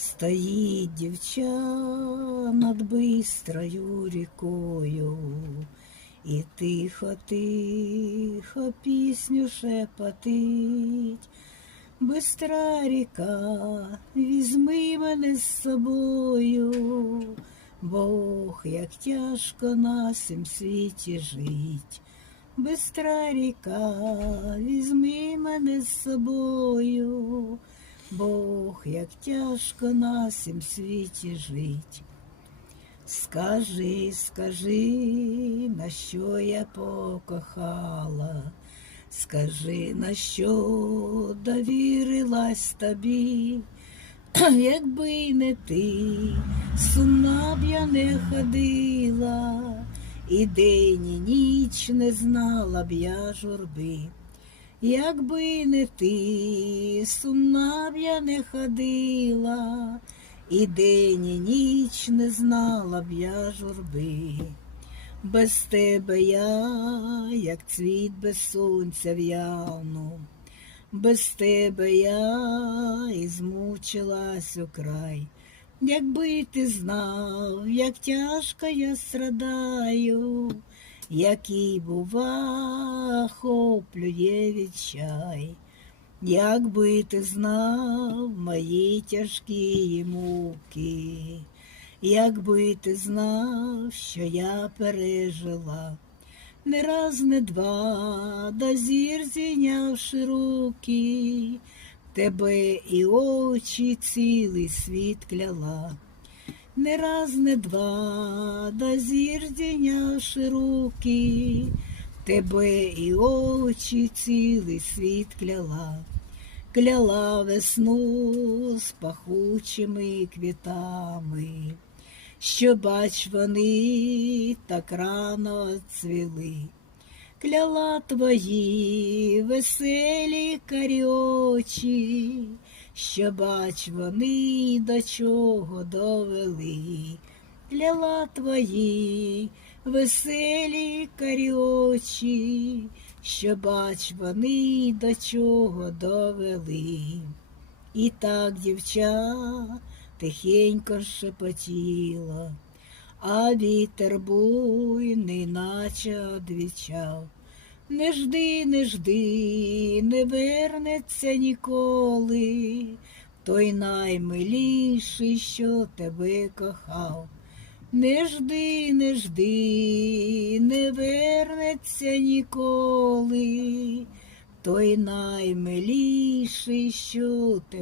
Стоїть дівча над бистрою рікою, і тихо, тихо пісню шепотить. Бистра ріка, візьми мене з собою, Бог, як тяжко на сім світі жить. Бистра ріка, візьми мене з собою, Бог, як тяжко на сім світі жить. Скажи, скажи, на що я покохала, скажи, на що довірилась тобі, якби не ти, сумна б я не ходила, і день, і ніч не знала б я журби. Якби не ти, сумна б я не ходила, і день, і ніч не знала б я журби. Без тебе я, як цвіт без сонця в'яну, без тебе я і змучилась украй. Якби ти знав, як тяжко я страдаю, який бува хоплює відчай. Якби ти знав мої тяжкі муки, якби ти знав, що я пережила, не раз, не два, до зір зійнявши руки, тебе і очі цілий світ кляла. Не раз, не два, до зір здійнявши руки, тебе і очі цілий світ кляла, кляла весну з пахучими квітами, що бач вони так рано цвіли. Кляла твої веселі карі очі, що бач вони до чого довели. Кляла твої веселі карі очі, що бач вони до чого довели. І так дівча тихенько шепотіла, а вітер буйний, наче одвічав. Не жди, не жди, не вернеться ніколи, той наймиліший, що тебе кохав. Не жди, не жди, не вернеться ніколи, той наймиліший, що тебе.